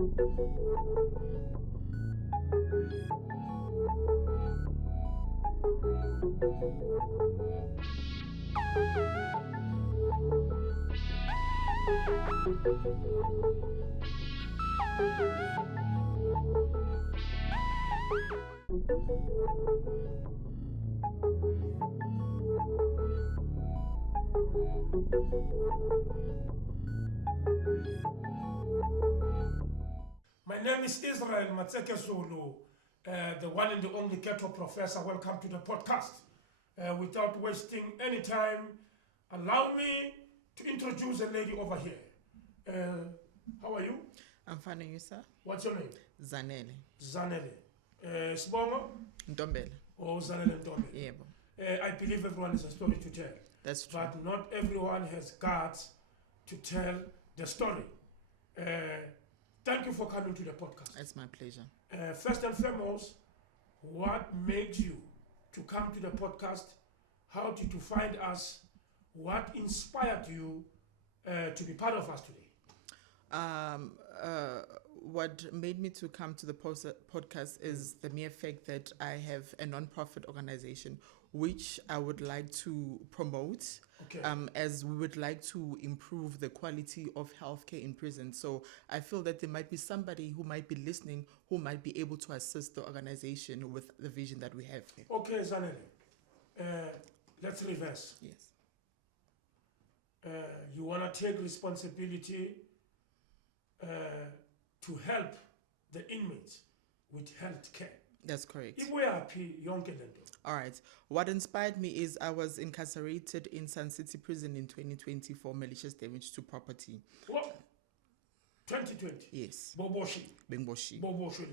My name is Israel Matseke Zulu, the one and the only Ghetto Professor. Welcome to the podcast. Without wasting any time, allow me to introduce a lady over here. How are you? I'm fine, and you, sir? What's your name? Zanele. Zanele. Sibongo? Ntombela. Oh, Zanele Ntombe. Yebo. I believe everyone has a story to tell. That's true. But not everyone has guts to tell the story. Thank you for coming to the podcast. It's my pleasure. First and foremost, what made you to come to the podcast? How did you find us? What inspired you to be part of us today? What made me to come to the podcast is the mere fact that I have a non-profit organization which I would like to promote, as we would like to improve the quality of healthcare in prison. So I feel that there might be somebody who might be listening who might be able to assist the organization with the vision that we have. Okay, Zanele, let's reverse. Yes. You want to take responsibility to help the inmates with health care. That's correct. All right. What inspired me is I was incarcerated in Sun City Prison in 2020 for malicious damage to property. What? 2020? Yes. Boboshi. Bengboshi. Boboshi.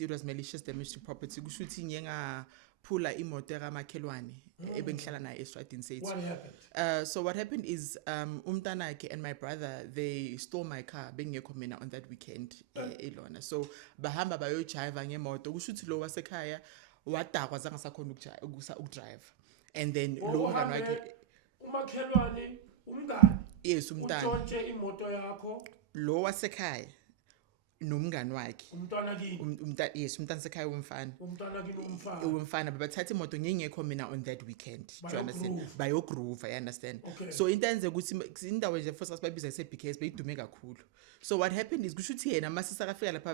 It was malicious damage to property. Kushuthi nyenga phula imoto kamakhelwane ebengihlala naye eStratton City. What happened? So what happened is umntanakhe and my brother, they stole my car bengekho mina on that weekend elona. So bahamba bayojiva ngemoto kushuthi lo wasekhaya wadakwa zanga sakhona ukudrive. And then lo mngani wakhe umakhelwane umngani. Yes, umntana. Utshontshe imoto yakho. Lo wasekhaya nomngani wakhe umntwana yes umntana sekhaya womfana umfana babathatha imoto ngingekho mina on that weekend. Do you understand? Bayogroove, I understand. Okay. So into enze ukuthi indawo nje first asibabiza seBKS beyidume kakhulu. So what happened is kushuthi yena masisa kafika lapha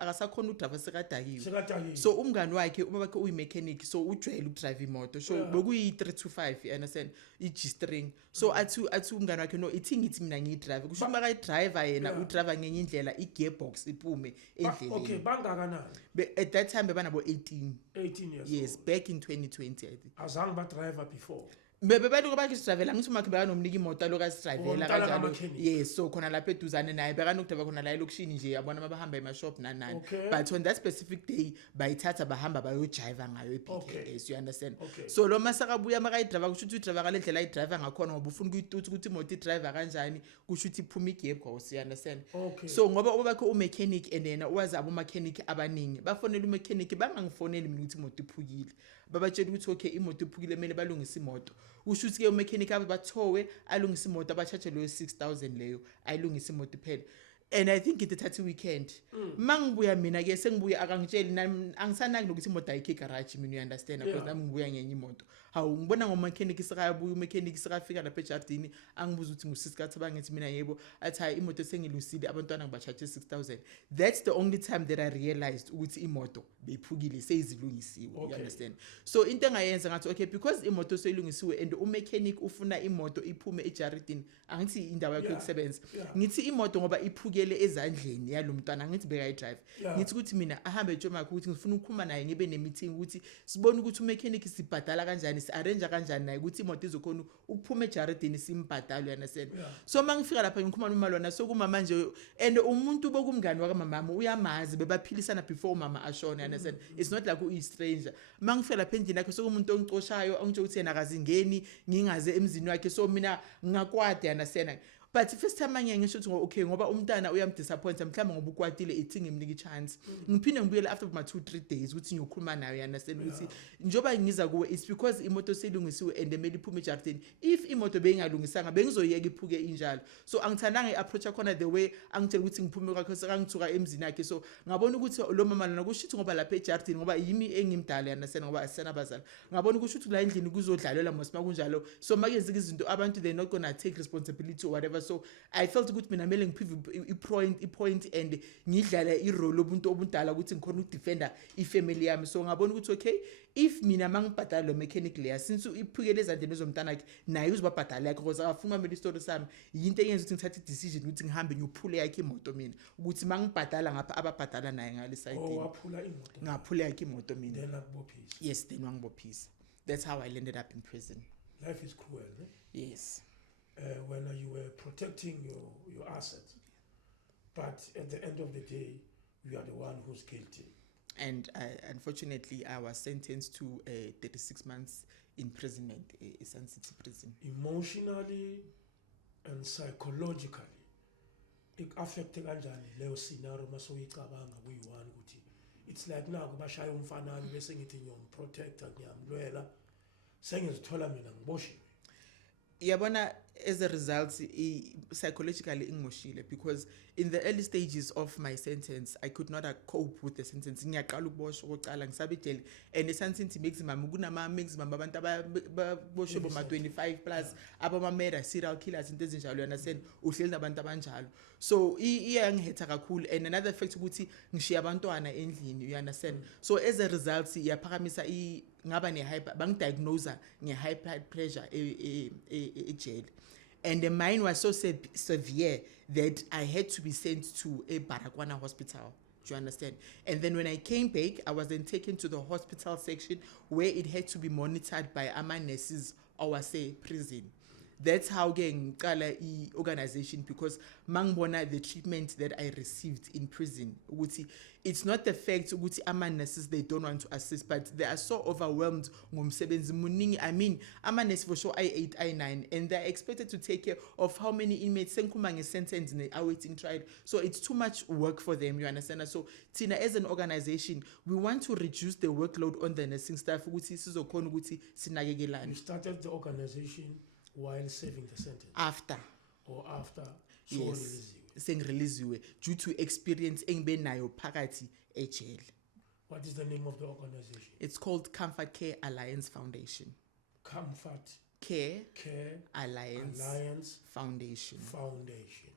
akasakhona udrive sekadayiwe. So umngani wakhe ubabakhe uyimechanic, so ujwayele ukudrive imoto. So bekuyi 325, you understand, i-G-string. So athi umngani wakhe no ithi ngithi mina ngiyidrive kusho maka driver yena udrive ngenye indlela igearbox iphume endleleni. Okay, bangakanani? At that time bebanabo 18 years. Yes, back in 2020 I think. Azange ba driver before. Bebebaluka bakidrivela ngithi umakhe bekanomnika imoto lokasdrivela kanjalo. Yes, so khona lapha eduzane naye bekanokudrive khona la elokushini nje yabona abahamba emashop nanani. But on that specific day bayithatha bahamba bayojiva ngayo eBKS, you understand? So lo masakabuya makayidrive kusho ukuthi udrive ngale ndlela ayidrive ngakhona ngoba ufuna ukuyitutha ukuthi imoto idrive kanjani kusho ukuthi iphuma igearbox, you understand? So ngoba ubakhe umechanic and yena uwazi abo mechanic abaningi bafonela umechanic bangangifoneli mina ukuthi imoto iphukile. Babatshela ukuthi okay imoto iphukile kumele balungise imoto. Usho ukuthi ke umechanic abo bathowe alungise imoto abachache leyo 6000 leyo ayilungise imoto iphela. And I think ithatha weekend. Mangibuya mina ke sengibuya akangitsheli nami angisanaki nokuthi imoto ayikho egarage mina, you understand, because nami ngibuya ngenye imoto. Hawu ngibona ngomechanic sikayabuya umechanic sikafika lapha ejardini angibuza ukuthi ngusisikathi bangithi mina yebo athi hayi imoto sengilusile abantwana ngibachache 6000. That's the only time that I realized ukuthi imoto beyiphukile seyizilungisiwe, you understand. So into engayenza ngathi okay because imoto seyilungisiwe and umechanic ufuna imoto iphume ejaridini angithi indawo yakhe yokusebenza. Ngithi imoto ngoba iphukele ezandleni yalomntwana ngithi beka drive. Ngithi ukuthi mina ahambe etshoma ukuthi ngifuna ukukhuluma naye ngibe ne meeting ukuthi sibone ukuthi umechanic sibhadala kanjani arrange kanjani naye ukuthi imoto izokhona ukuphuma ejaridini simbhadalo, you understand. So mangifika lapha ngikhuluma nomalona sokuma manje and umuntu bokumngani wakamama uyamazi bebaphilisana before umama ashona, you understand. It's not like uyi stranger. Mangifika lapha endlini yakhe sokumuntu ongicoshayo ongitsho ukuthi yena akazingeni ngingaze emzini wakhe so mina ngakwade, you understand. but first time manje ngisho ukuthi okay ngoba umntana uyamdisappoint mhlawumbe ngoba ukwatile ithi ngimnika chance ngiphinde ngibuyele after ma 2-3 days ukuthi ngiyokhuluma nayo yana sen ukuthi njoba ngiza kuwe it's because imoto selungisiwe and emeli iphume ejardini if imoto beyingalungisanga bengizoyeka iphuke injalo so angithandanga iapproach khona the way angitshela ukuthi ngiphume kwakhe sekangithuka emzini yakhe so ngabona ukuthi lo mama lana kushithi ngoba lapha ejardini ngoba yimi engimdala yana sen ngoba asena abazali ngabona ukuthi la endlini kuzodlalelwa mosima kunjalo so makenze izinto abantu they not gonna take responsibility or whatever so I felt ukuthi mina mele ngiphive i-point and ngidlala i-role obuntu obundala ukuthi ngikhona ukudefender ifamily yami so ngabona ukuthi okay if mina mangibhadala lo mechanic layer since iphukele ezandleni ezomntana yakhe naye uzobabhadala yakhe because afuna mina i-story sami yinto eyenza ukuthi ngithathe i-decision ukuthi ngihambe ngiyophule yakhe imoto mina ukuthi mangibhadala ngapha ababhadala naye ngale side waphula imoto ngaphula yakhe imoto mina then akubophisa yes then wangibophisa that's how I landed up in prison. Life is cruel, eh? Yes. When you were protecting your assets, but at the end of the day, you are the one who's guilty. And unfortunately, I was sentenced to 36 months imprisonment, a Sun City prison. Emotionally and psychologically, it affected kanjani leyo scenario masoyicabanga kuyi-one ukuthi it's like naku bashaya umfanana bese ngithi ngiyomprotector ngiyamlwela sengizithola mina ngiboshiwe. Yabona, as a result, psychologically ingimoshile because in the early stages of my sentence, I could not cope with the sentence. Ngiyaqala ukuboshwa oqala ngisabe ejele and isentence maximum kunama maximum abantu ababoshwe boma 25 plus abama murder serial killers into ezinjalo yana sen uhleli nabantu abanjalo. So iyangihetha kakhulu and another fact ukuthi ngishiya abantwana endlini you understand. So as a result yaphakamisa ngaba ne-hyper bangidiagnose nge-high blood pressure ejele and mine was so severe that I had to be sent to a Baragwana hospital. Do you understand? And then when I came back, I was then taken to the hospital section where it had to be monitored by ama nurses or say prison. That's how ngicala i-organization because mangibona the treatment that I received in prison ukuthi it's not the fact ukuthi ama nurses they don't want to assist but they are so overwhelmed ngomsebenzi muningi. I mean ama nurses for sure I8 I9 and they're expected to take care of how many inmates sengikhuluma nge-sentence awaiting trial so it's too much work for them you understand. So thina as an organization we want to reduce the workload on the nursing staff ukuthi sizokhona ukuthi sinakekelane. You started the organization while serving the sentence? After. Or after? So yes. Sengireleasiwe due to experience engibe nayo phakathi ejele. What is the name of the organization? It's called Comfort Care Alliance Foundation. Comfort Care Alliance Foundation.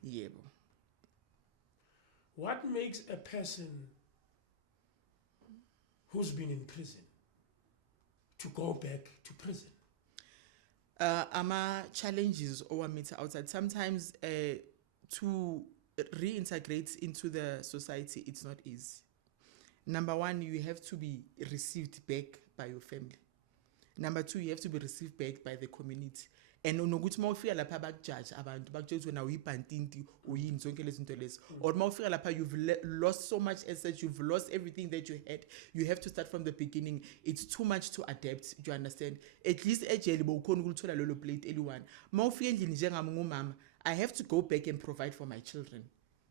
Yebo. What makes a person who's been in prison to go back to prison? Ama challenges owamita outside sometimes to reintegrate into the society it's not easy. Number one, you have to be received back by your family. Number two, you have to be received back by the community. And unokuthi mawufika lapha bakujudge abantu bakujudge wena uyibhantinti uyini zonke lezi zinto lezi or mawufika lapha you've lost so much assets, you've lost everything that you had, you have to start from the beginning. It's too much to adapt. Do you understand? At least ejele bowukhona ukulithola lolo plate eliwani mawufika endlini njengami ngumama I have to go back and provide for my children.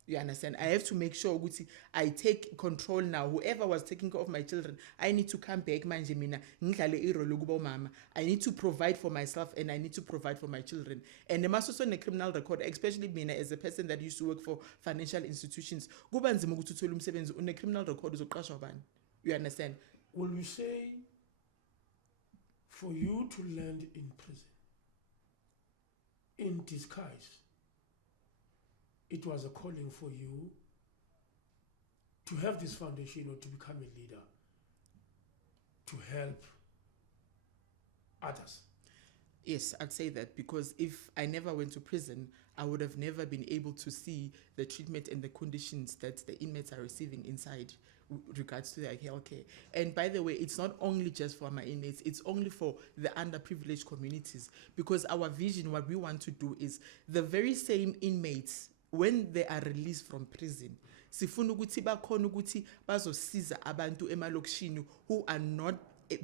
You understand? I have to make sure ukuthi I take control now. Whoever was taking care of my children, I need to come back manje mina ngidlale irole kuba umama. I need to provide for myself and I need to provide for my children. And there must also be a criminal record, especially mina as a person that used to work for financial institutions. Kuba nzima ukuthi uthole umsebenzi une criminal record uzoqashwa bani. You understand? Will you say for you to land in prison in disguise, it was a calling for you to have this foundation or to become a leader, to help others? Yes, I'd say that because if I never went to prison, I would have never been able to see the treatment and the conditions that the inmates are receiving inside regards to their health care. And by the way, it's not only just for my inmates, it's only for the underprivileged communities because our vision, what we want to do is the very same inmates when they are released from prison sifuna ukuthi bakhona ukuthi bazosiza abantu emalokishini who are not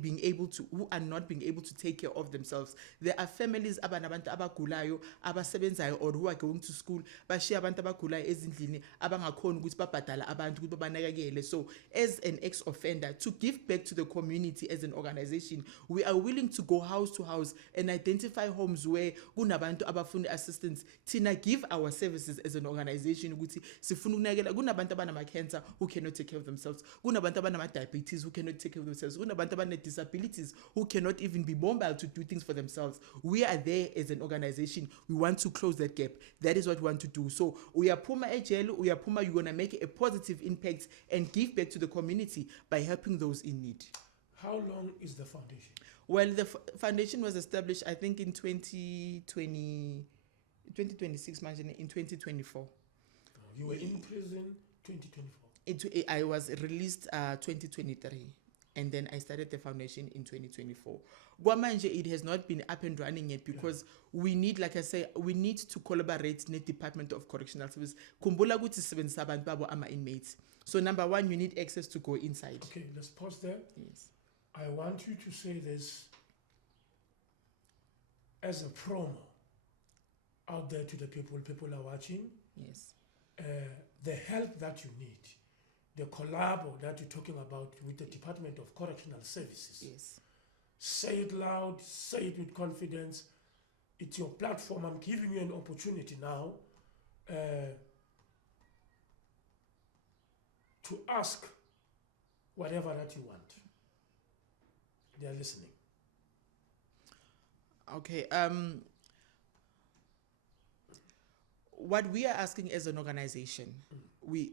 being able to, who are not being able to take care of themselves. There are families abanabantu abagulayo abasebenzayo or who are going to school bashiya abantu abagulayo ezindlini abangakhona ukuthi babhadala abantu ukuthi babanakekele. So as an ex-offender, to give back to the community as an organization, we are willing to go house to house and identify homes where kunabantu abafuna assistance. Tina give our services as an organization ukuthi sifuna ukunakekela kunabantu abanama-cancer who cannot take care of themselves, kunabantu abanama-diabetes who cannot take care of themselves, kunabantu abane-disabilities who cannot even be mobile to do things for themselves. We are there as an organization. We want to close that gap. That is what we want to do. So uyaphuma ejele, uyaphuma, you're going to make a positive impact and give back to the community by helping those in need. How long is the foundation? Well, the foundation was established, I think, in 2026, in 2024. You were in prison 2024? I was released 2023, and then I started the foundation in 2024. Guamanje, it has not been up and running yet because we need, like I say, we need to collaborate in the Department of Correctional Services. Kumbula guti sebenzisa abantu babo ama inmates. So number one, you need access to go inside. Okay, let's pause there. Yes. I want you to say this as a promo out there to the people are watching. Yes. The help that you need, the collabo that you're talking about with the Department of Correctional Services. Yes. Say it loud, say it with confidence. It's your platform. I'm giving you an opportunity now to ask whatever that you want. They are listening. Okay. What we are asking as an organization, we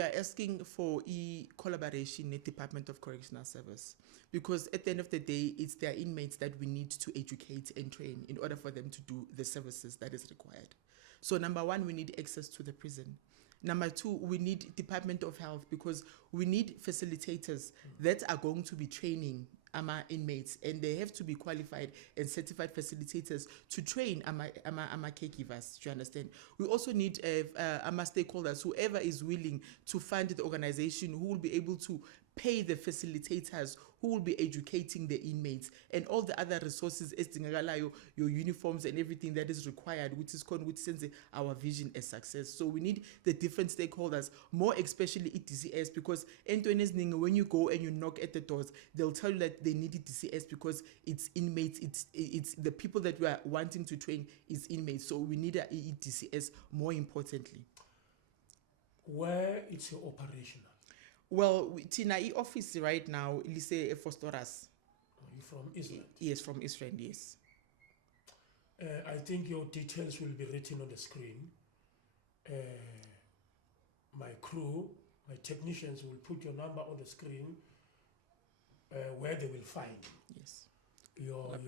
are asking for collaboration with Department of Correctional Service, because at the end of the day, it's their inmates that we need to educate and train in order for them to do the services that is required. So number one, we need access to the prison. Number two, we need Department of Health, because we need facilitators that are going to be training AMA inmates, and they have to be qualified and certified facilitators to train AMA caregivers. Do you understand? We also need AMA stakeholders, whoever is willing to fund the organization, who will be able to pay the facilitators, who will be educating the inmates, and all the other resources, your uniforms and everything that is required, which sends our vision as success. So we need the different stakeholders, more especially DCS, because when you go and you knock at the doors, they'll tell you that they need DCS because it's inmates, it's the people that we are wanting to train is inmates. So we need a DCS more importantly. Where it's your operational? Well, Tina, office right now, Lise Fostoras. Are you from Israel? Yes, from Israel, yes. I think your details will be written on the screen. My crew, my technicians will put your number on the screen where they will find yes. your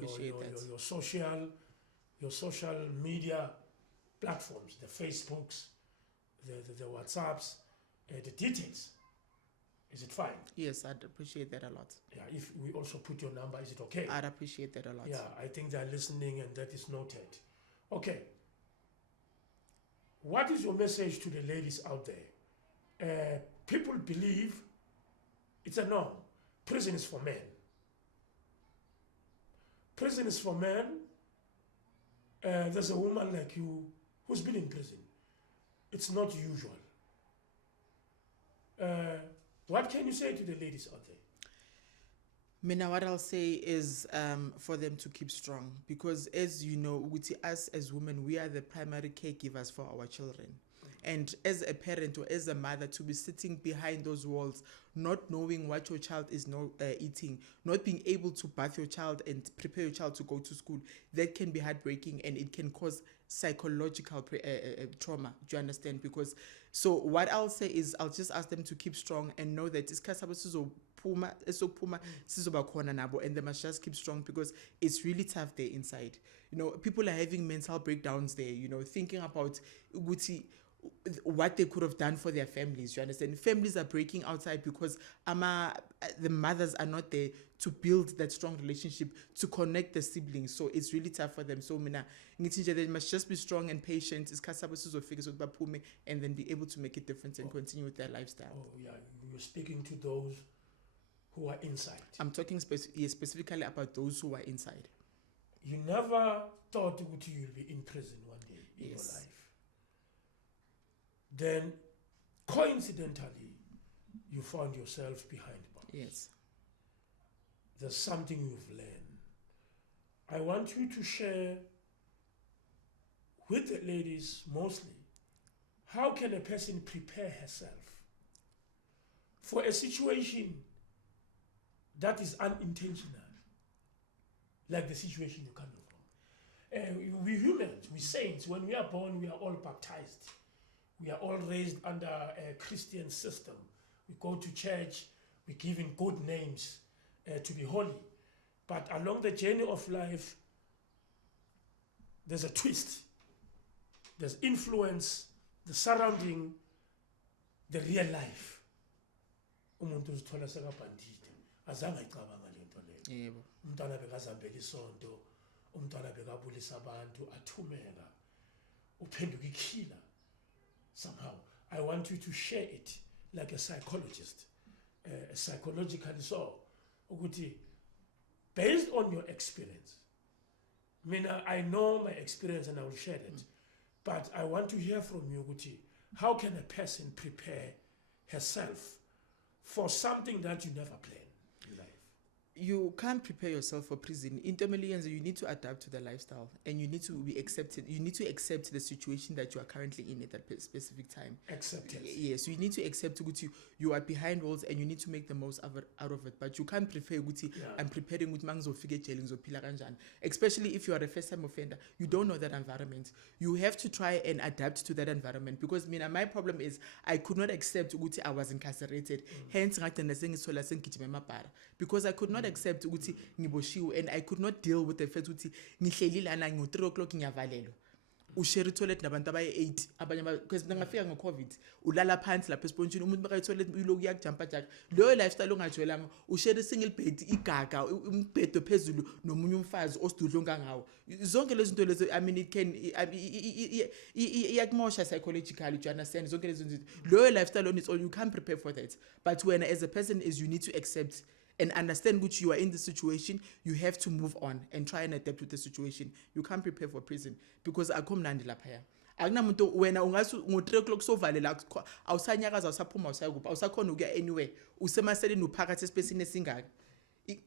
social media platforms, the Facebooks, the WhatsApps, the details. Is it fine? Yes, I'd appreciate that a lot. Yeah, if we also put your number, is it okay? I'd appreciate that a lot. Yeah, I think they're listening and that is noted. Okay. What is your message to the ladies out there? People believe it's a norm. Prison is for men. Prison is for men. There's a woman like you who's been in prison. It's not usual. What can you say to the ladies out there? Mina, what I'll say is for them to keep strong, because as you know, with us as women, we are the primary caregivers for our children. And as a parent or as a mother, to be sitting behind those walls, not knowing what your child is eating, not being able to bath your child and prepare your child to go to school, that can be heartbreaking, and it can cause psychological trauma. Do you understand? Because so what I'll say is I'll just ask them to keep strong and know that and they must just keep strong, because it's really tough there inside. You know, people are having mental breakdowns there, you know, thinking about what they could have done for their families. You understand? Families are breaking outside because the mothers are not there to build that strong relationship, to connect the siblings. So it's really tough for them. So they must just be strong and patient, and then be able to make a difference and continue with their lifestyle. Oh yeah, you're speaking to those who are inside. I'm talking specifically about those who are inside. You never thought that you'll be in prison one day in Yes. your life. Then, coincidentally, you found yourself behind bars. Yes. There's something you've learned. I want you to share with the ladies mostly, how can a person prepare herself for a situation that is unintentional, like the situation you're coming from? We humans, we saints, when we are born, we are all baptized. We are all raised under a Christian system. We go to church, we're given good names to be holy. But along the journey of life, there's a twist. There's influence, the surrounding, the real life. Umuntu uzithola sekabhandile, azange ayicabanga lento leyo. Yebo. Umntwana bekazihambela isonto, umntwana bekabulisa abantu, athumela, uphenduka ikhila. Somehow, I want you to share it like a psychologist, psychologically so. Ukuthi, based on your experience, I know my experience and I will share it, but I want to hear from you, Guti, how can a person prepare herself for something that you never planned in life? You can't prepare yourself for prison. In Tamilians, you need to adapt to the lifestyle and you need to be accepted. You need to accept the situation that you are currently in at that specific time. Acceptance. Yes, you need to accept Guti, you are behind walls and you need to make the most out of it. But you can't prepare Guti, I'm preparing with mangs of figure jailings or pilaranjan. Especially if you are a first time offender, you don't know that environment. You have to try and adapt to that environment because my problem is I could not accept Guti I was incarcerated. Hence, because I could not accept ukuthi ngiboshiwe and I could not deal with the fact ukuthi ngihleli lana ngo3 o'clock ngiyavalelwa ushare toilet nabantu abaye8 abanye because ngafika ngoCovid ulala phansi lapha esponjini umuntu baka toilet uyiloku yakujumpa jack leyo lifestyle ongajwelanga ushare single bed igaga umbhedo phezulu nomunye umfazi osidudlo ngawo zonke lezi zinto lezo I mean it can iyakumosha psychologically, you understand zonke lezi zinto leyo lifestyle on its own you can't prepare for that, but when as a person is you need to accept and understand which you are in the situation, you have to move on and try and adapt with the situation. You can't prepare for prison because akumnandi lapha. Akunamuntu wena ungathi ngo3 o'clock sovalela awusanyakaza awusaphuma awusayakupha awusakhona ukuya anywhere usemaseleni uphakathi espacini esingaka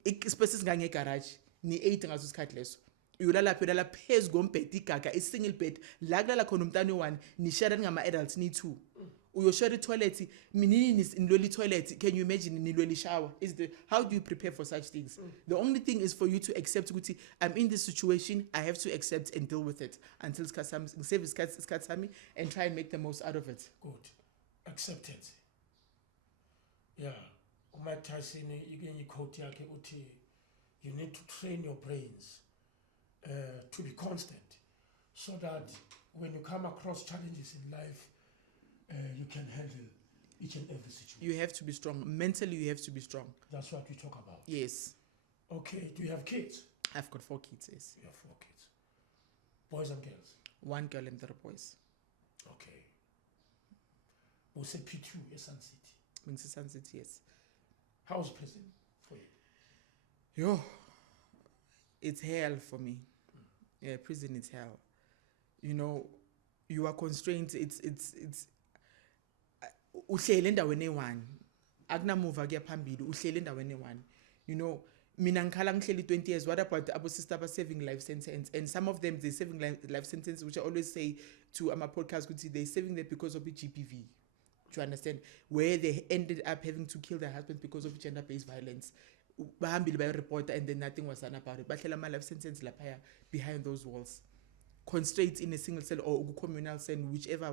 ispace singange garage ni 8 ngaso isikhathi leso uyolala phela phezulu kombhedi igaga single bed la kulala khona umntana one ni share ngama adults ni 2 uyoshare toilet minini nilweli toilet. Can you imagine nilweli shower? How do you prepare for such things? The only thing is for you to accept ukuthi I'm in this situation, I have to accept and deal with it until save iskhatsami and try and make the most out of it. Good. Accepted. Yeah. Mike Tyson igenye quote yakhe uthi you need to train your brains to be constant so that when you come across challenges in life you can handle each and every situation. You have to be strong. Mentally, you have to be strong. That's what we talk about. Yes. Okay. Do you have kids? I've got 4 kids, yes. You have 4 kids. Boys and girls? 1 girl and 3 boys. Okay. What's a P2 Sun City? Means Sun City, yes. How's prison for you? Yo, it's hell for me. Yeah, prison is hell. You know, you are constrained. It's uhleli endaweni eyi1 akunamuva kuya phambili uhleli endaweni eyi1 you know mina ngikhala ngihleli 20 years. What about abo sister aba saving life sentence? And some of them they saving life sentence, which I always say to my podcast, they saving that because of the GBV. Do you understand? Where they ended up having to kill their husbands because of gender-based violence. Bahambile by a reporter and then nothing was done about it. Bahlela my life sentence lapha behind those walls. Constrained in a single cell or communal cell, whichever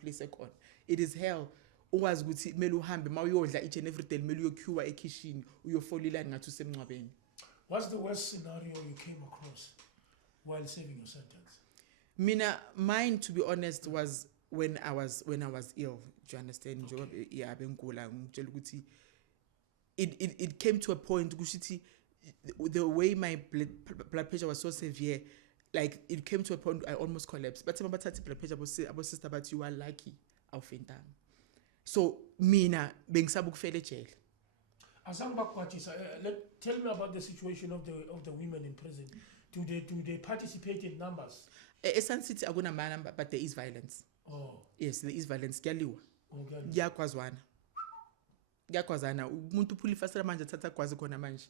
place on. It is hell. Uwazi ukuthi kumele uhambe mawuyodla each and every day kumele uyoqueue ekitchen uyofola line ngathi usemncwabeni. What's the worst scenario you came across while serving your sentence? Mine, to be honest, was when I was ill. Do you understand? Okay. Yeah, bengula ngitshela ukuthi it came to a point ukuthi the way my blood pressure was so severe, like it came to a point I almost collapsed. But my blood pressure abo sister but you are lucky awufentanga. So mina bengisaba ukufela ejele. Tell me about the situation of the women in prison. Do they participate in numbers? Sun City akunama, but there is violence. Oh. Yes, there is violence. Kuyaliwa. Okay. Kuyakwazana. Umuntu uphula ifasela manje athatha kwazi khona manje.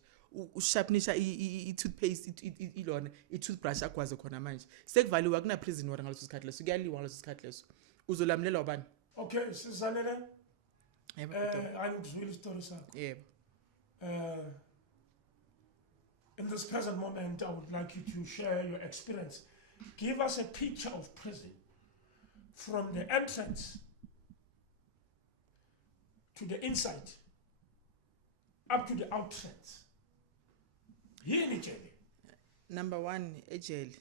Usharpenisha i-toothpaste ilona i-toothbrush akwazi khona manje. Sekuvaliwa kuna prison wona ngaleso sikhathi leso. Kuyaliwa ngaleso sikhathi leso. Uzolamlela ubani? Okay, sizanele. Yebo. Angizwile story sakho. Yebo. In this present moment, I would like you to share your experience. Give us a picture of prison from the entrance to the inside, up to the outside. Here in Ejele. Number one, Ejele.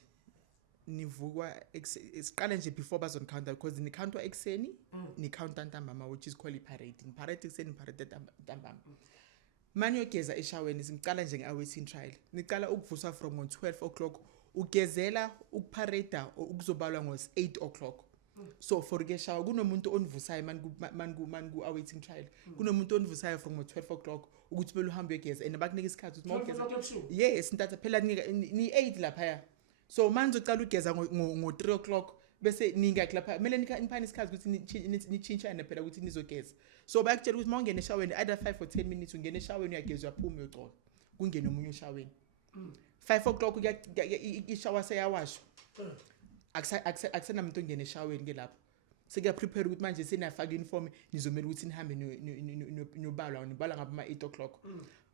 Nivugwa isiqale nje before bazon counter because ni counter ekseni ni counter ntambama which is called parading. Parade ekseni parade ntambama. Maniyogeza eshaweni simqala nje ngeawaiting trial. Niqala ukuvuswa from 12 o'clock ugezela ukuparada ukuzobalwa ngo8 o'clock. So for ke shower kunomuntu onivusayo manku awaiting trial. Kunomuntu onivusayo from 12 o'clock ukuthi belu uhambe uyegeza and bakunika isikhathi ukuthi mawugeza. Yes, ntatha phela ni 8 lapha. So manje ucala ugeza ngo3 o'clock bese ninga lapha kumele niphani isikhathi ukuthi nichinchane phela ukuthi nizogeza. So bayakutshela ukuthi mawungena eshaweni either 5 or 10 minutes ungena eshaweni uyageza uyaphuma uyogcoka kungena omunye eshaweni 5 o'clock ishawa seyawashwa akusena umuntu ongena eshaweni ke lapho sekuya prepare ukuthi manje senafaka uniform nizomela ukuthi nihambe nobala ngaba ama 8 o'clock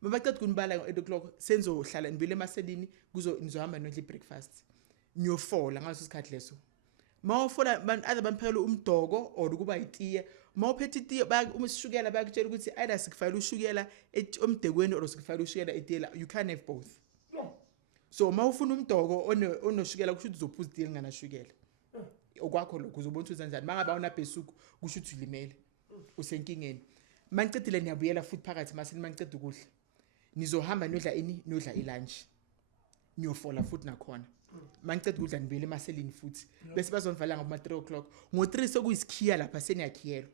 mabaqeda kunibala ngo 8 o'clock senzohlala nibile emaselini nizohamba nodla breakfast niyofola ngaso isikhathi leso mawufola abantu bamphekela umdoko or kuba itiye mawuphethe itiye umshukela bayakutshela ukuthi either sikufayela ushukela omdekweni or sikufayela ushukela etiyela you can't have both. No. So mawufuna umdoko onoshukela kusho ukuthi uzophuza itiye ngana shukela okwakho lokho uzobona ukuthi kanjani mangabe awunabhesuku kusho ukuthi ulimele usenkingeni manicedile niyabuyela futhi phakathi masini manicede ukudla nizohamba nodla ilunch niyofola futhi nakhona manicede ukudla nibuyele emaselini futhi bese bazonivala ngoma 3 o'clock ngo3 sokuyisikhiya lapha seniyakhiyelwa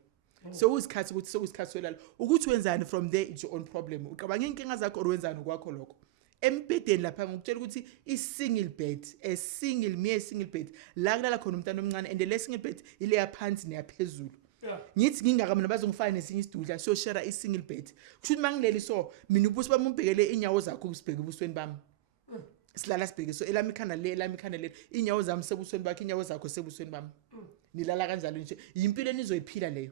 so uyisikhathi ukuthi sokuyisikhathi solala ukuthi wenzani from there it's your own problem uqabanga inkinga zakho or wenzani kwakho lokho embedeni lapha ngikutshela ukuthi i-single bed a single bed la kulala khona umntana omncane and le single bed ile yaphansi neyaphezulu ngithi ngingakamna bazongifana nesinye isidudla so share i-single bed kushuthi mangileli so mina ubuso bami umbhekele inyawo zakho usibheke ubusweni bami silala sibheke so elami khana le inyawo zami sebusweni bakhe inyawo zakho sebusweni bami nilala kanjalo nje impilo enizoyiphila leyo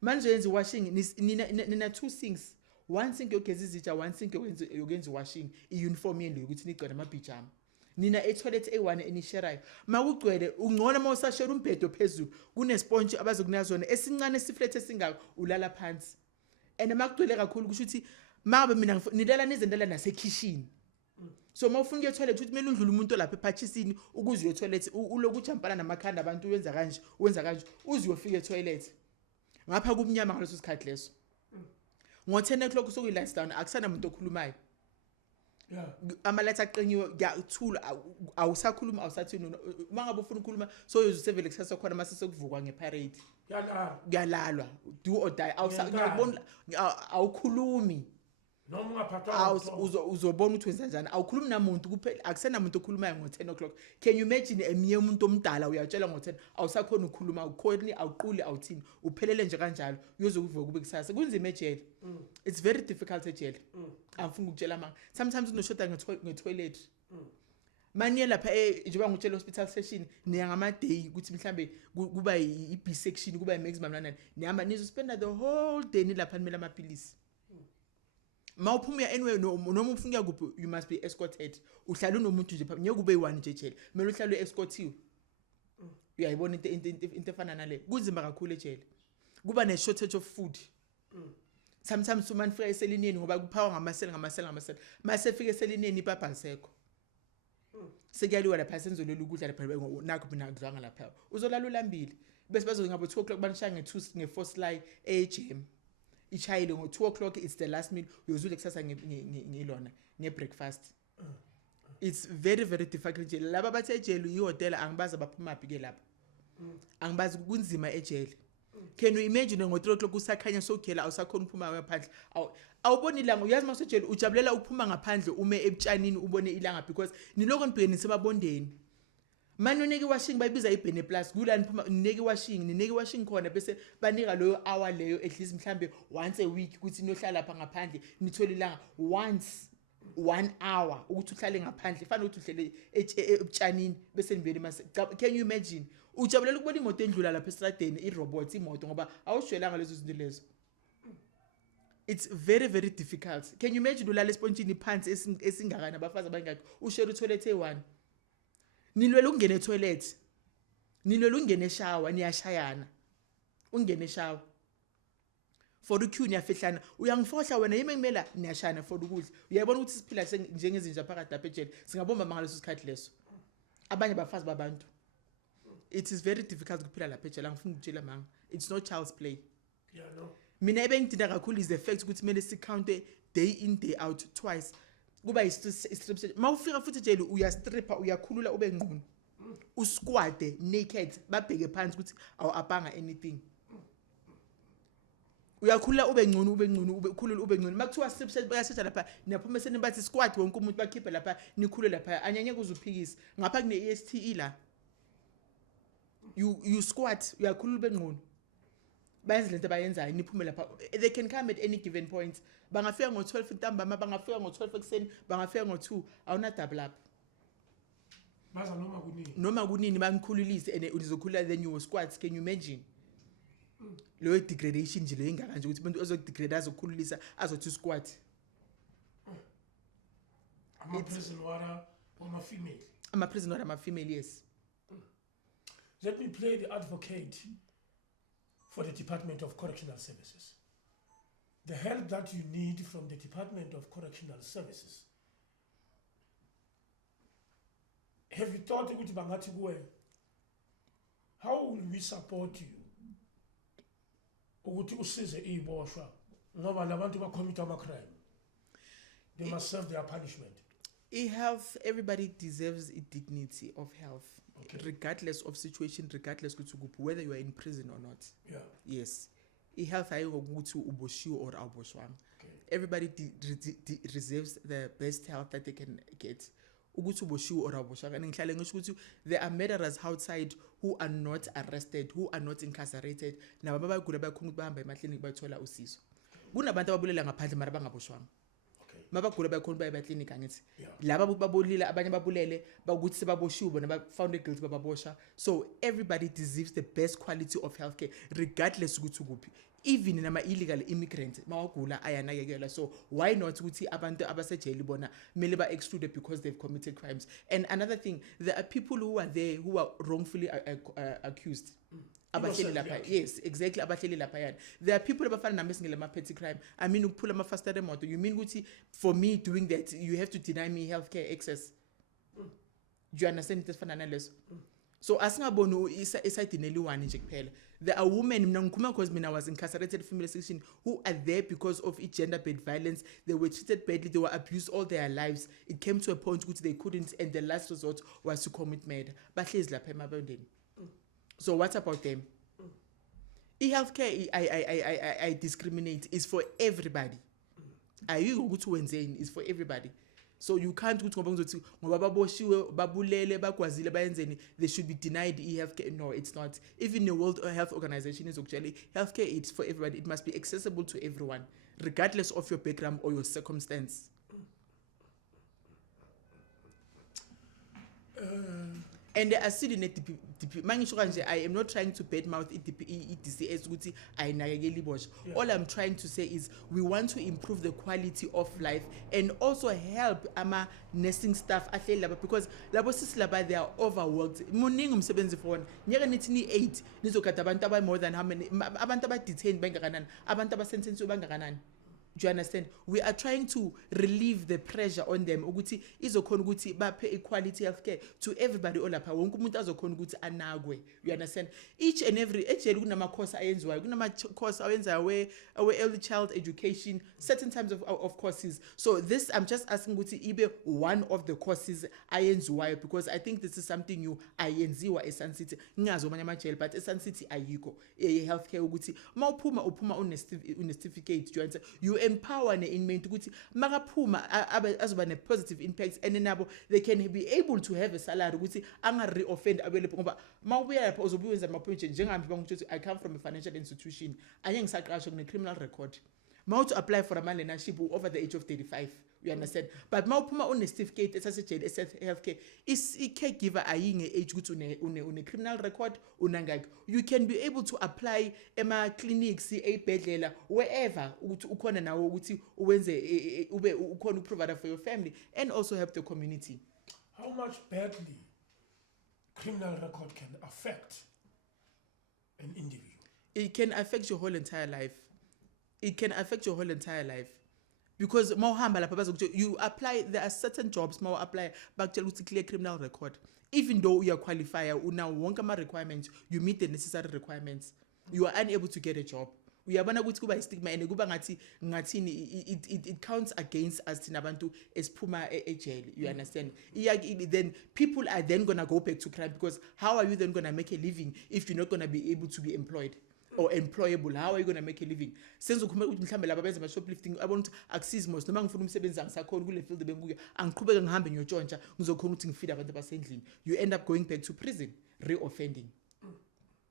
manje yenza washing nina two sinks one sink yogeza izitsha one sink yogenza washing iuniform yendlu ukuthi nigcwele amabhijama nina etoilet A1 enisherayo makugcwele ungcono mawusashera umbhedo phezulu kunesponge abazokunika zona esincane esiflat esingako ulala phansi and makugcwele kakhulu kusho ukuthi mabe mina nilala nizendela nasekitchen so mawufuna ukuya toilet uthi kumele undlule umuntu lapha ephathisini ukuze uye toilet uloku jumpana namakhanda abantu wenza kanje uze uyofika etoilet ngapha kubunyama ngaleso sikhathi leso ngo10 o'clock sokuyi lights down akusana umuntu okhulumayo amaletha aqenyiwe kuyathula awusakhuluma awusathini mangabe ufuna ukukhuluma so uyozusevele kusasa khona mase sekuvukwa ngeparade yalalwa do or die awusakubona awukhulumi noma ungaphathwa uzobona ukuthi wenza kanjani awukhulumi namuntu kuphela akusena umuntu okhulumayo ngo10 o'clock can you imagine emnye umuntu omdala uyatshela ngo10 awusakhona ukukhuluma ukhoni awuquli awuthini uphelele nje kanjalo uyozokuvuka kube kusasa kunzima ejele it's very difficult ejele angifuni ukutshela manga sometimes unoshoda ngetoilet manje lapha njengoba ngitshela hospital session niya ngama day ukuthi mhlambe kuba i-B section kuba i-maximum nanani nihamba nizospenda the whole day nilapha nimela amapilisi mawuphuma anyway noma ufuna kuphi you must be escorted uhlala unomuntu nje ngeke kube yi1 nje ejele kumele uhlale escortiwe uyayibona into efana nale kunzima kakhulu ejele kuba ne shortage of food sometimes uman fika eselineni ngoba kuphawa ngamasela mase fika eselineni ipapa lisekho sekuyaliwa lapha senzolela ukudla lapha nakho mina ngidlanga lapha uzolala ulambile bese bazongaba 2 o'clock banishaya nge4 sly ejem ichayile ngo2 o'clock it's the last meal uyozule kusasa ngilona ngebreakfast it's very very difficult ejele laba bathe ejele ihotel angibaza baphuma phi ke lapha angibazi kunzima ejele Can you imagine ngo-3 o'clock usakhanya sogela awusakhona ukuphuma ngaphandle? Awuboni ilanga, uyazi masojela ujabulela ukuphuma ngaphandle ume ebutshanini ubone ilanga because niloko nibhekene nisebabondeni. Manje uneke washing bayibiza ibhene plus kulani phuma nineke washing khona bese banika loyo hour leyo at least mhlambe once a week ukuthi niyohlala lapha ngaphandle nithola ilanga once 1 hour ukuthi uhlale ngaphandle fanele ukuthi uhlele ebutshanini bese nivele mase. Can you imagine? Ujabulela ukubona imoto endlula lapha estradeni irobot imoto ngoba awushwelanga lezo zinto lezo. It's very very difficult. Can you imagine ulala espontini phansi esingakana abafazi abangakho ushare toilet e1. Nilwela ungene etoilet. Nilwela ungene shower niyashayana. Ungene shower. For the queue niyafihlana uyangifohla wena yimi ngimela niyashana for ukudla. Uyayibona ukuthi siphila njengezinja phakathi lapha ejele. Singabomba ngaleso sikhathi leso. Abanye abafazi babantu. It is very difficult ukuphila lapha ejele angifuni ukutshela manga. It's not child's play. Yeah, no. Mina ebengidinga kakhulu is the fact ukuthi kumele sicounte day in day out twice. Kuba istrip mawufika futhi ejele uyastrippa uyakhulula ube ngqunu. Usquat naked babheke phansi ukuthi awapanga anything. Uyakhulula ube ngqunu ubekhulula ube ngqunu makuthiwa strip bayasetsha lapha niyaphuma seni bathi squat wonke umuntu bakhiphe lapha nikhulule lapha anyanyeke uzuphikisa ngapha kune ESTE la. You squat uyakhulula ube ngqunu. Bayenza lento abayenzayo niphume lapha. They can come at any given point. Bangafika ngo-12 ntambama bangafika ngo-12 ekseni bangafika ngo-2 awuna double up. Baza noma kunini bangikhululise and uzokhulula then you squats. Can you imagine? Low degradation nje lo ingaka nje ukuthi umuntu ozodegrade azokhululisa azothi squat. Ama-prison water or female. Ama-prison water ama-female, yes. Let me play the advocate for the Department of Correctional Services. The help that you need from the Department of Correctional Services. Have you thought ukuthi bangathi kuwe, how will we support you? Ukuthi usize iboshwa ngoba labantu bacommit ama-crime. They must serve their punishment. Health, everybody deserves a dignity of health. Okay. Regardless of situation, regardless whether you are in prison or not. Yeah. Yes. Health ayikokuthi uboshiwe or awuboshwanga. Everybody deserves the best health that they can get. Ukuthi uboshiwe or awuboshwanga. Ngihlale ngisho ukuthi there are murderers outside who are not arrested, who are not incarcerated. Nabo babagula bakhona bahamba emaclinic bathola usizo. Kunabantu ababulela ngaphandle mara bangaboshwanga. Mabagula bakhona baye ba-clinic angithi laba babolile abanye babulele bakuthi sebaboshiwe bona ba-found guilty bababosha. So everybody deserves the best quality of healthcare regardless ukuthi ukuphi. Even nama-illegal immigrants mawagula ayanakekela. So why not ukuthi abantu abasejele bona mele ba-excluded because they've committed crimes. And another thing, there are people who are there who are wrongfully accused. Abahleli lapha. Yes, exactly, abahleli lapha yana. There are people abafana nami esingele ama-petty crime. I mean ukuphula ama-faster emoto. You mean ukuthi for me doing that you have to deny me healthcare access? Do you understand it esifana naleso? So asingaboni isayidini eliwani nje kuphela. There are women, mina ngikhuluma because mina was incarcerated female section, who are there because of gender-based violence. They were treated badly, they were abused all their lives. It came to a point which they couldn't, and the last resort was to commit murder. Bahlezi lapha emabondeni. So what about them? E-healthcare, I discriminate, is for everybody. Ayikho ukuthi wenzeni, is for everybody. So you can't ukuthi ngoba baboshiwe babulele bagwazile bayenzeni they should be denied e-healthcare. No, it's not. Even the World Health Organization is actually healthcare, it's for everybody. It must be accessible to everyone regardless of your background or your circumstance. And I still in DP. I am not trying to badmouth DCS ukuthi ayinakekeli ibosha. All I'm trying to say is we want to improve the quality of life and also help ama nursing staff ahleli laba because labo sisi laba they are overworked. Muningi umsebenzi for nyeke nithi ni 8 nizogada abantu aba more than how many abantu aba detained bangakanani abantu aba sentenced bangakanani. Do you understand? We are trying to relieve the pressure on them ukuthi izokhona ukuthi baphe equality healthcare to everybody olapha wonke umuntu azokhona ukuthi anakwe. You understand? Each and every ejele kunama course ayenziwayo kunama course awenzayo we early child education, certain types of courses. So this I'm just asking ukuthi ibe one of the courses ayenziwayo because I think this is something new ayenziwa eSun City. Ngingazi amanye amajele but eSun City ayikho healthcare ukuthi mawuphuma une certificate. Do you understand? You empower ne inmate ukuthi makaphuma azoba ne positive impact and nabo they can be able to have a salary ukuthi anga re-offend abele ngoba mawubuya lapha uzobuya wenza ama point njengami bangithi I come from a financial institution anye ngisaqashwa kune criminal record mawuthi apply for a learnership over the age of 35. You understand? But mawuphuma une certificate esasejele healthcare is caregiver ayinge age ukuthi une criminal record unangaki you can be able to apply ema clinics ebedlela wherever ukuthi ukhona nawo ukuthi uwenze ube ukhona ukuprovide for your family and also help the community. How much badly criminal record can affect an individual? It can affect your whole entire life. It can affect your whole entire life. Because you apply, there are certain jobs you apply to clear criminal record. Even though you are qualified, now requirements, you meet the necessary requirements, you are unable to get a job. We are going stigma and it counts against us tinabantu as puma jail. You understand? Then people are then gonna go back to crime because how are you then gonna make a living if you're not gonna be able to be employed? Or employable, how are you going to make a living? Senze ukukhumela ukuthi mhlambe laba benza ama shoplifting abantu accessmos noma ngifuna umsebenzi angisakhona kule field benguya angiqhubeka ngihambe ngiyotshontsha ngizokhona ukuthi ngifeed abantu abasendlini. You end up going back to prison, re-offending.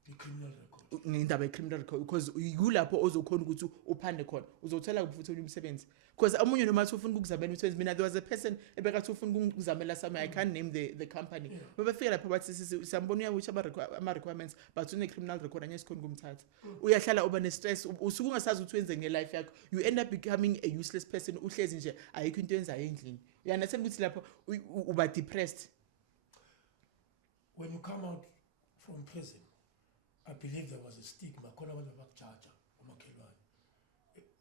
The criminal record. Ngindaba criminal record because yilapho ozokhona ukuthi uphande khona uzothola futhi umsebenzi because amunye noma ufuna ukuzamela umsebenzi mina there was a person ebekathi ufuna ukuzamela somewhere I can't name the company bebefika lapho bathi sambona which ama requirements but une criminal record anye sikhona kumthatha uyahlala uba ne stress usuku ungasazi ukuthi wenze nge life yakho you end up becoming a useless person uhlezi nje ayikho into yenzayo endlini you understand ukuthi lapho uba depressed. When you come out from prison, I believe there was a stigma.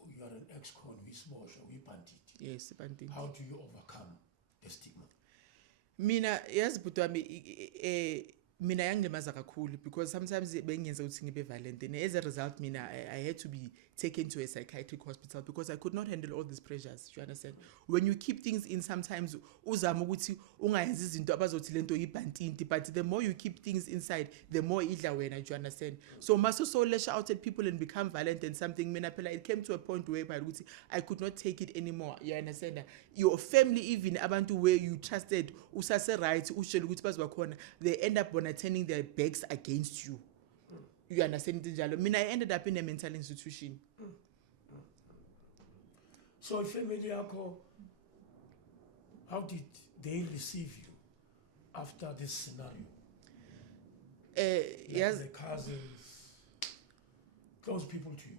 You are an ex-con, we smosh, we bandit. Yes, bandit. How do you overcome the stigma? Mina yazi bhuti wami mina yangilimaza kakhulu because sometimes bengenza ukuthi ngibe violent and as a result mina I had to be taken to a psychiatric hospital because I could not handle all these pressures. You understand? When you keep things in sometimes uzama ukuthi ungayenzi izinto abazothi lento yibantinti but the more you keep things inside the more idla wena. You understand? So maso so lash out at people and become violent and something mina phela it came to a point where I could not take it anymore. You understand? Your family even abantu where you trusted usase right ushela ukuthi bazobakhona they end up turning their backs against you. You understand njalo? Mina I ended up in a mental institution. So family yakho, how did they receive you after this scenario? Yes, the cousins, close people to you.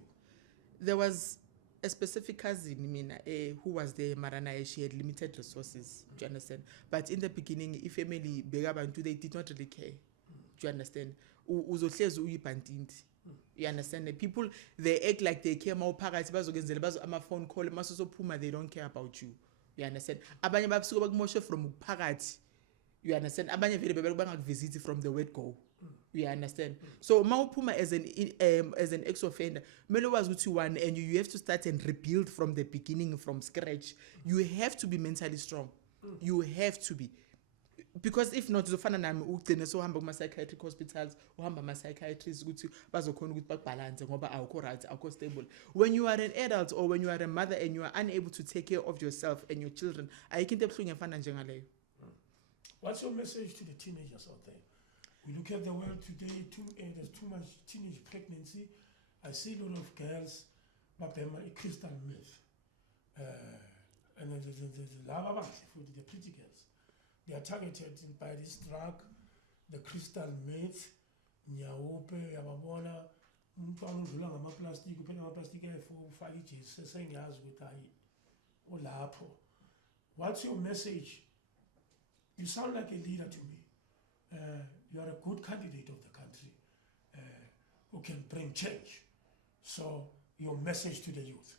There was a specific cousin mina who was there Marana. She had limited resources. Do you understand? But in the beginning, if family begabantu they did not really care. Do you understand? Uzohlezi uyibhantinti. You understand? The people they act like they care more phakathi bazokenzela bazo ama phone call masosophuma they don't care about you. You understand? Abanye babsuka bakumoshe from phakathi. You understand? Abanye vele bebekubangakuvisit from the word go. You understand? So mawuphuma as an ex-offender, mele wazi ukuthi one and you have to start and rebuild from the beginning from scratch. You have to be mentally strong. You have to be. Because if not uzofana nami ugcine so uhamba kuma psychiatric hospitals uhamba ama psychiatrists ukuthi bazokhona ukuthi bakubalance ngoba awukho right awukho stable. When you are an adult or when you are a mother and you are unable to take care of yourself and your children ayikho into ebuhlungu efana njengaleyo. What's your message to the teenagers out there? We look at the world today, there's too much teenage pregnancy. I see a lot of girls, a crystal meth. And the pretty girls. They are targeted by this drug, the crystal meth, nyaope, yababona, umntwana udlula ngamaplastiki, uphela ngamaplastiki ayifaka ijezi sesengazi ukuthi hayi olapho. What's your message? You sound like a leader to me. You are a good candidate of the country who can bring change. So your message to the youth.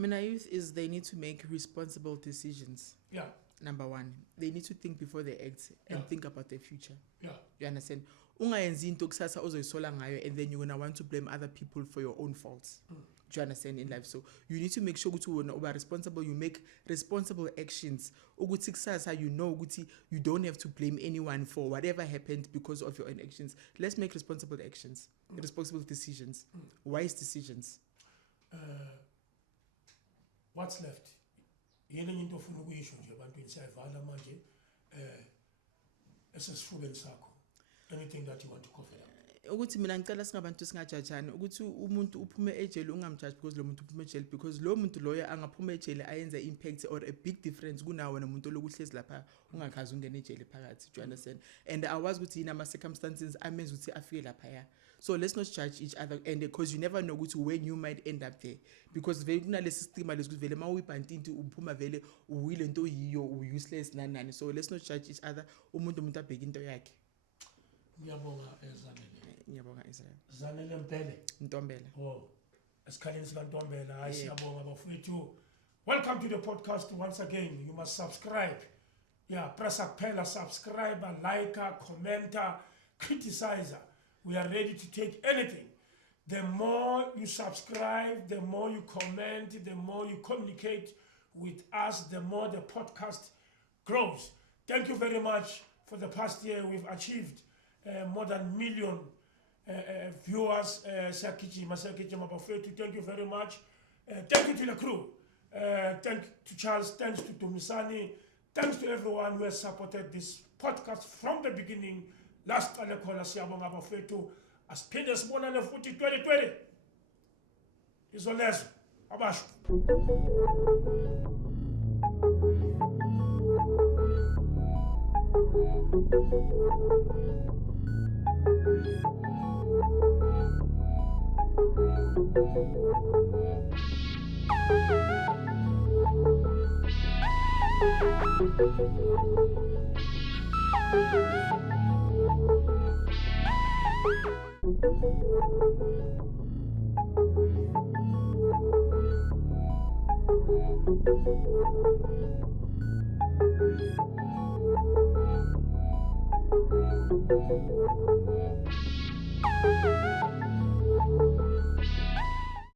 Mina youth is they need to make responsible decisions. Yeah. Number one, they need to think before they act and think about their future. Yeah. You understand? Ungayenzi into kusasa ozoyisola ngayo and then you're gonna want to blame other people for your own faults. Do you understand in life? So you need to make sure ukuthi wena uba responsible, you make responsible actions. Ukuthi kusasa you know ukuthi you don't have to blame anyone for whatever happened because of your own actions. Let's make responsible actions, responsible decisions, wise decisions. What's left? Yena into ofuna ukuyisho nje abantu siyavala manje esesifubeni sakho. Anything that you want to cover up? Ukuthi mina ngicela singabantu singajajani ukuthi umuntu uphume ejele ungamjudge because lo muntu uphume ejele because lo muntu loyo angaphuma ejele ayenza impact or a big difference kunawe nomuntu lokuhlezi lapha ungakhazi ungene ejele phakathi. Do you understand? And awazi ukuthi yini ama circumstances amenza ukuthi afike lapha ya. So let's not judge each other and because you never know when you might end up there because vele kunalesi stigma lesikuthi vele mawuyibhantinti uphuma vele uyile into yiyo useless nani. So let's not judge each other. Umuntu abheke into yakhe. Ngiyabonga Zanele. Ngiyabonga Israel. Zanele Mpele. Ntombela. Oh. Esikhaleni sika Ntombela. Hayi siyabonga bafowethu. Welcome to the podcast once again. You must subscribe. Yeah, press kuphela subscribe, like, comment, criticize. We are ready to take anything. The more you subscribe, the more you comment, the more you communicate with us, the more the podcast grows. Thank you very much. For the past year, we've achieved more than 1 million viewers. Thank you very much. Thank you to the crew. Thank you to Charles. Thanks to Tomisani. Thanks to everyone who has supported this podcast from the beginning. Last Alekola Siabonga Bafetu. As Penis Bonane Footy 2020. Isolezo. Abash.